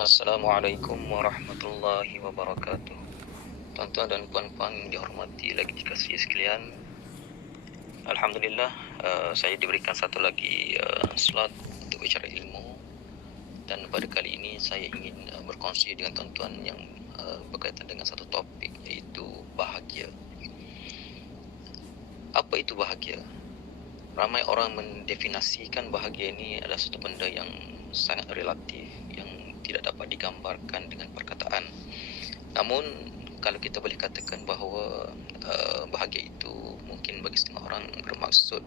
Assalamualaikum warahmatullahi wabarakatuh. Tuan-tuan dan puan-puan yang dihormati lagi dikasihi sekalian, Alhamdulillah, saya diberikan satu lagi slot untuk bicara ilmu. Dan pada kali ini saya ingin berkongsi dengan tuan-tuan yang berkaitan dengan satu topik, iaitu bahagia. Apa itu bahagia? Ramai orang mendefinisikan bahagia ini adalah satu benda yang sangat relatif, yang tidak dapat digambarkan dengan perkataan. Namun kalau kita boleh katakan bahawa bahagia itu mungkin bagi setengah orang bermaksud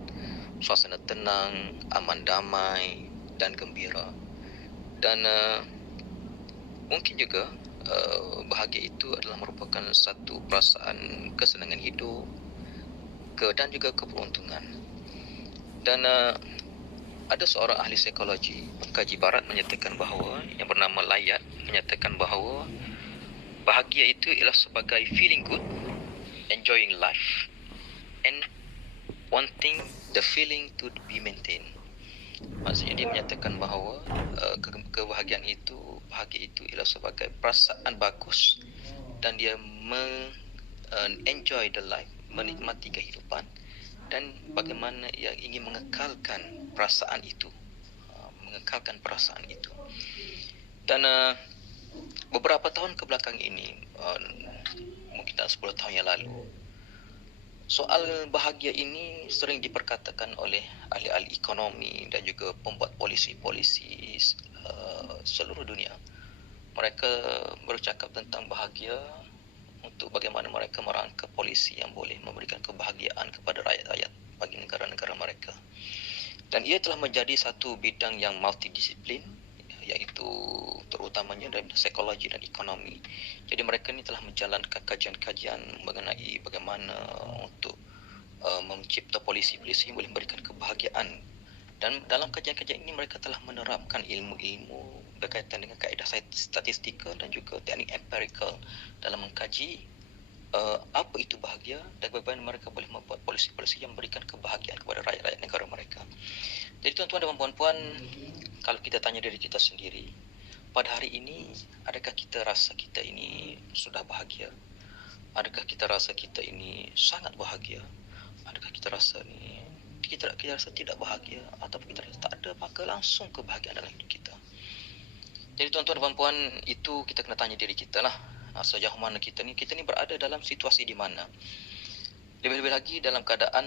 suasana tenang, aman damai dan gembira. Dan mungkin juga bahagia itu adalah merupakan satu perasaan kesenangan hidup dan juga keberuntungan. Dan ada seorang ahli psikologi, pengkaji barat menyatakan bahawa, yang bernama Layat, menyatakan bahawa bahagia itu ialah sebagai feeling good, enjoying life, and wanting the feeling to be maintained. Maksudnya dia menyatakan bahawa bahagia itu ialah sebagai perasaan bagus dan dia enjoy the life, menikmati kehidupan, dan bagaimana ia ingin mengekalkan perasaan itu. Dan beberapa tahun ke belakang ini, mungkin 10 tahun yang lalu, soal bahagia ini sering diperkatakan oleh ahli-ahli ekonomi dan juga pembuat polisi-polisi seluruh dunia. Mereka bercakap tentang bahagia untuk bagaimana mereka merangka polisi yang boleh memberikan kebahagiaan kepada rakyat-rakyat bagi negara-negara mereka. Dan ia telah menjadi satu bidang yang multidisiplin, iaitu terutamanya dari psikologi dan ekonomi. Jadi mereka ni telah menjalankan kajian-kajian mengenai bagaimana untuk mencipta polisi-polisi yang boleh memberikan kebahagiaan. Dan dalam kajian-kajian ini mereka telah menerapkan ilmu-ilmu berkaitan dengan kaedah statistika dan juga teknik empirical dalam mengkaji apa itu bahagia dan bagaimana mereka boleh membuat polisi-polisi yang memberikan kebahagiaan kepada rakyat-rakyat negara mereka. Jadi tuan-tuan dan puan-puan, kalau kita tanya diri kita sendiri, pada hari ini, adakah kita rasa kita ini sudah bahagia? Adakah kita rasa kita ini sangat bahagia? Adakah kita rasa kita rasa tidak bahagia? Ataupun kita rasa tak ada maka langsung kebahagiaan dalam hidup kita? Jadi tuan-tuan dan puan-puan, itu kita kena tanya diri kita lah. Sejauh mana kita ni berada dalam situasi di mana? Lebih-lebih lagi dalam keadaan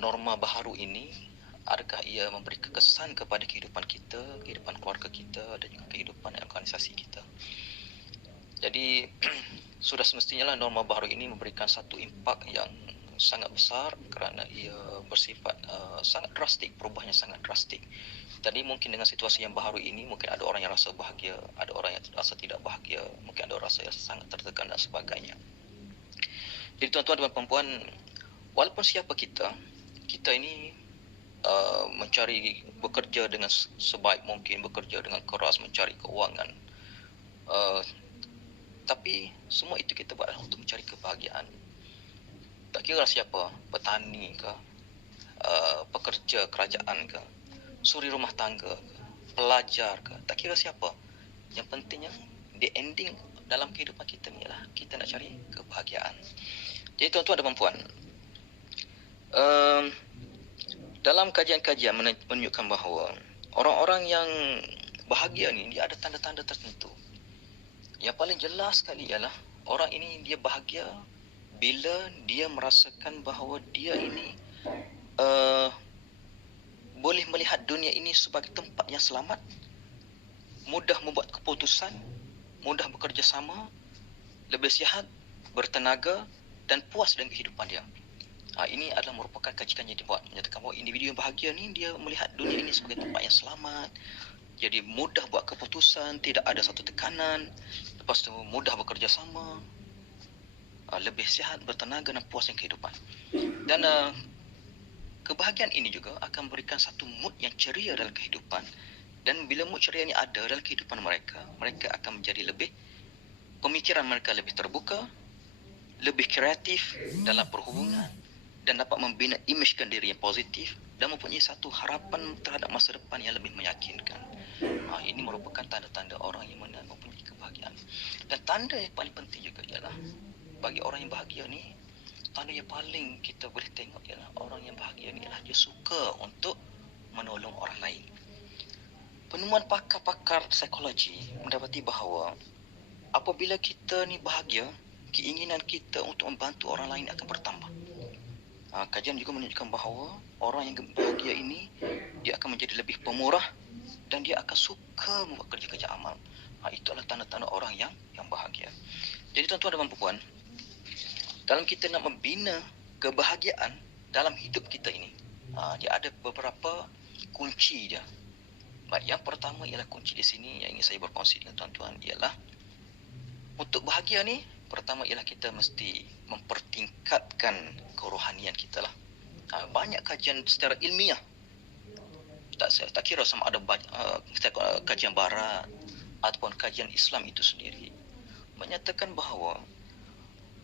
norma baharu ini, adakah ia memberi kekesan kepada kehidupan kita, kehidupan keluarga kita dan juga kehidupan organisasi kita? Jadi sudah semestinya lah norma baharu ini memberikan satu impak yang sangat besar kerana ia bersifat sangat drastik, perubahannya sangat drastik. Jadi mungkin dengan situasi yang baharu ini, mungkin ada orang yang rasa bahagia, ada orang yang rasa tidak bahagia, mungkin ada orang yang sangat tertekan dan sebagainya. Jadi tuan-tuan dan puan-puan, walaupun siapa kita ini bekerja dengan sebaik mungkin, bekerja dengan keras, mencari keuangan. Tapi semua itu kita buat untuk mencari kebahagiaan. Tak kira siapa, petani ke, pekerja kerajaan ke, suri rumah tangga ke, pelajar ke, tak kira siapa. Yang pentingnya, the ending dalam kehidupan kita ni ialah kita nak cari kebahagiaan. Jadi tuan-tuan dan puan-puan, dalam kajian-kajian menunjukkan bahawa orang-orang yang bahagia ni dia ada tanda-tanda tertentu. Yang paling jelas sekali ialah orang ini dia bahagia bila dia merasakan bahawa dia ini boleh melihat dunia ini sebagai tempat yang selamat, mudah membuat keputusan, mudah bekerja sama, lebih sihat, bertenaga dan puas dengan kehidupan dia. Ini adalah merupakan kajian yang dibuat menyatakan bahawa individu yang bahagia ni dia melihat dunia ini sebagai tempat yang selamat, jadi mudah buat keputusan, tidak ada satu tekanan, lepas tu mudah bekerja sama, lebih sihat, bertenaga dan puas dengan kehidupan. Dan kebahagiaan ini juga akan memberikan satu mood yang ceria dalam kehidupan. Dan bila mood ceria ini ada dalam kehidupan mereka, mereka akan menjadi lebih, pemikiran mereka lebih terbuka, lebih kreatif dalam perhubungan dan dapat membina imagekan diri yang positif dan mempunyai satu harapan terhadap masa depan yang lebih meyakinkan. Ini merupakan tanda-tanda orang yang mempunyai kebahagiaan. Dan tanda yang paling penting juga ialah bagi orang yang bahagia ni, tanda yang paling kita boleh tengok ialah orang yang bahagia ni ialah dia suka untuk menolong orang lain. Penemuan pakar-pakar psikologi mendapati bahawa apabila kita ni bahagia, keinginan kita untuk membantu orang lain akan bertambah. Kajian juga menunjukkan bahawa orang yang bahagia ini dia akan menjadi lebih pemurah dan dia akan suka membuat kerja-kerja amal. Itulah tanda-tanda orang yang bahagia. Jadi tuan-tuan dan puan-puan, dalam kita nak membina kebahagiaan dalam hidup kita ini, dia ada beberapa kunci dia. Baik, yang pertama ialah kunci di sini yang ingin saya berkongsi dengan tuan-tuan ialah untuk bahagia ni, pertama ialah kita mesti mempertingkatkan kerohanian kita lah. Banyak kajian secara ilmiah, tak kira sama ada kajian barat ataupun kajian Islam itu sendiri, menyatakan bahawa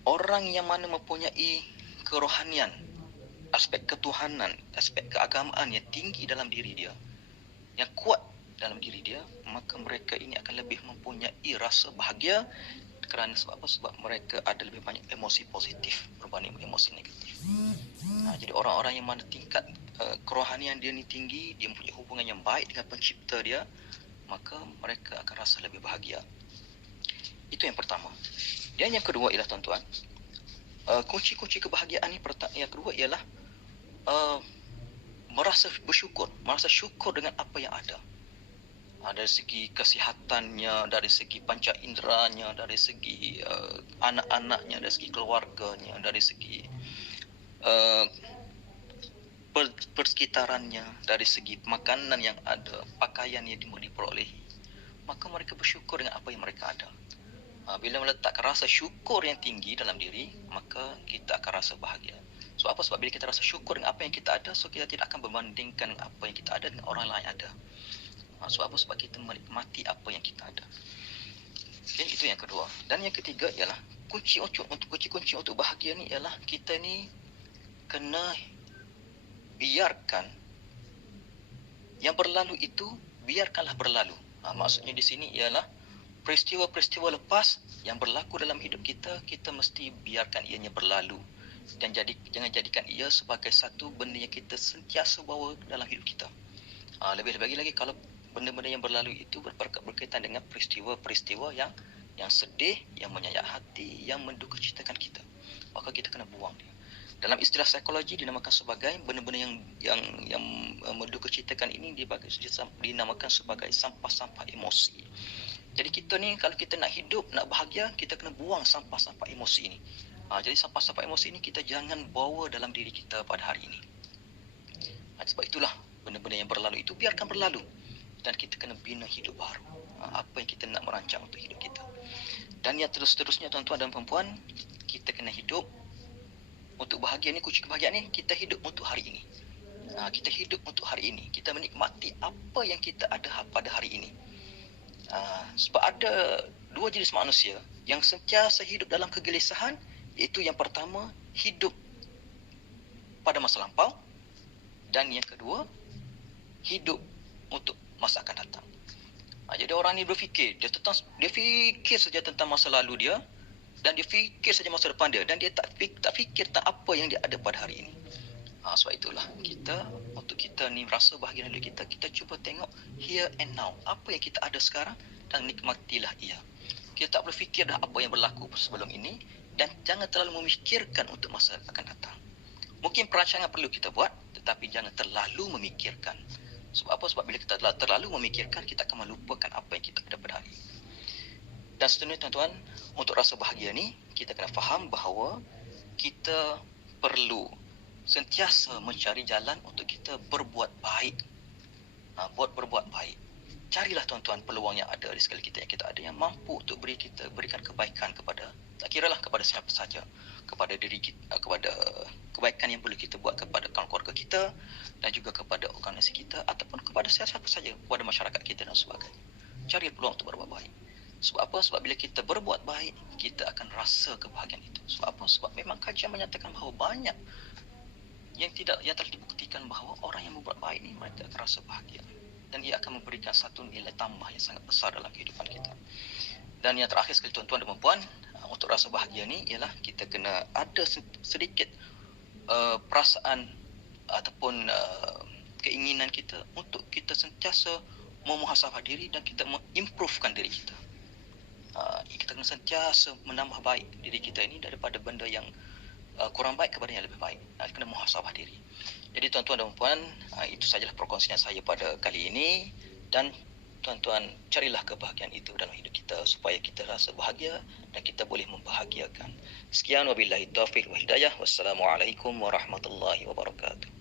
orang yang mana mempunyai kerohanian, aspek ketuhanan, aspek keagamaan yang tinggi dalam diri dia, yang kuat dalam diri dia, maka mereka ini akan lebih mempunyai rasa bahagia. Kerana sebab apa? Sebab mereka ada lebih banyak emosi positif berbanding emosi negatif. Jadi orang-orang yang mana tingkat kerohanian dia ni tinggi, dia mempunyai hubungan yang baik dengan pencipta dia, maka mereka akan rasa lebih bahagia. Itu yang pertama. Dan yang kedua ialah tuan-tuan, kunci-kunci kebahagiaan ni, yang kedua ialah merasa bersyukur, merasa syukur dengan apa yang ada. Dari segi kesihatannya, dari segi panca inderanya, dari segi anak-anaknya, dari segi keluarganya, dari segi persekitarannya, dari segi makanan yang ada, pakaian yang diperolehi, maka mereka bersyukur dengan apa yang mereka ada. Bila meletakkan rasa syukur yang tinggi dalam diri, maka kita akan rasa bahagia. Sebab apa? Sebab bila kita rasa syukur dengan apa yang kita ada, so kita tidak akan membandingkan apa yang kita ada dengan orang lain ada. Sebab apa? Sebab kita menikmati apa yang kita ada. Dan itu yang kedua. Dan yang ketiga ialah kunci untuk bahagia ni ialah kita ni kena biarkan yang berlalu itu, biarkanlah berlalu. Maksudnya di sini ialah peristiwa-peristiwa lepas yang berlaku dalam hidup kita, kita mesti biarkan ianya berlalu. Dan jangan jadikan ia sebagai satu benda yang kita sentiasa bawa dalam hidup kita. Lebih-lebih lagi kalau benda-benda yang berlalu itu berkaitan dengan peristiwa-peristiwa yang sedih, yang menyayak hati, yang mendukacitakan kita, maka kita kena buang dia. Dalam istilah psikologi dinamakan sebagai benda-benda yang mendukacitakan ini dinamakan sebagai sampah-sampah emosi. Jadi kita ni kalau kita nak hidup, nak bahagia, kita kena buang sampah-sampah emosi ini. Jadi sampah-sampah emosi ini kita jangan bawa dalam diri kita pada hari ini. Sebab itulah benda-benda yang berlalu itu biarkan berlalu. Dan kita kena bina hidup baru. Apa yang kita nak merancang untuk hidup kita. Dan yang terus-terusnya tuan-tuan dan perempuan, kita kena hidup untuk bahagia ni, kunci kebahagiaan ni, kita hidup untuk hari ini. Kita hidup untuk hari ini. Kita menikmati apa yang kita ada pada hari ini. Sebab ada dua jenis manusia yang sentiasa hidup dalam kegelisahan, iaitu yang pertama, hidup pada masa lampau, dan yang kedua, hidup untuk masa akan datang. Jadi orang ni berfikir, dia fikir saja tentang masa lalu dia, dan dia fikir saja masa depan dia, dan dia tak fikir tentang apa yang dia ada pada hari ini. Sebab itulah untuk kita ni rasa bahagia dalam hidup kita, kita cuba tengok here and now, apa yang kita ada sekarang, dan nikmatilah ia. Kita tak perlu fikir dah apa yang berlaku sebelum ini, dan jangan terlalu memikirkan untuk masa akan datang. Mungkin perancangan perlu kita buat, tetapi jangan terlalu memikirkan. Sebab apa? Sebab bila kita terlalu memikirkan, kita akan melupakan apa yang kita ada pada hari ini. Dan seterusnya tuan-tuan, untuk rasa bahagia ni, kita kena faham bahawa kita perlu sentiasa mencari jalan untuk kita berbuat baik. Berbuat baik. Carilah tuan-tuan peluang yang ada di sekeliling kita, yang kita ada, yang mampu untuk berikan kebaikan kepada, tak kiralah kepada siapa saja, kepada diri kita, kepada kebaikan yang boleh kita buat kepada kawan keluarga kita, dan juga kepada organisasi kita, ataupun kepada siapa saja, kepada masyarakat kita dan sebagainya. Cari peluang untuk berbuat baik. Sebab apa? Sebab bila kita berbuat baik, kita akan rasa kebahagiaan itu. Sebab apa? Sebab memang kajian menyatakan bahawa banyak yang telah dibuktikan bahawa orang yang membuat baik ni, mereka akan rasa bahagia. dan ia akan memberikan satu nilai tambah yang sangat besar dalam kehidupan kita. Dan yang terakhir sekali tuan-tuan dan puan, untuk rasa bahagia ni ialah kita kena ada sedikit perasaan ataupun keinginan kita untuk kita sentiasa memuhasabah diri dan kita mengimprovekan diri kita. Kita kena sentiasa menambah baik diri kita ini daripada benda yang kurang baik kepada yang lebih baik. Kena muhasabah diri. Jadi tuan-tuan dan puan, itu sajalah perkongsian saya pada kali ini, dan tuan-tuan carilah kebahagiaan itu dalam hidup kita supaya kita rasa bahagia dan kita boleh membahagiakan. Sekian, wabillahi taufiq wal hidayah. Wassalamualaikum warahmatullahi wabarakatuh.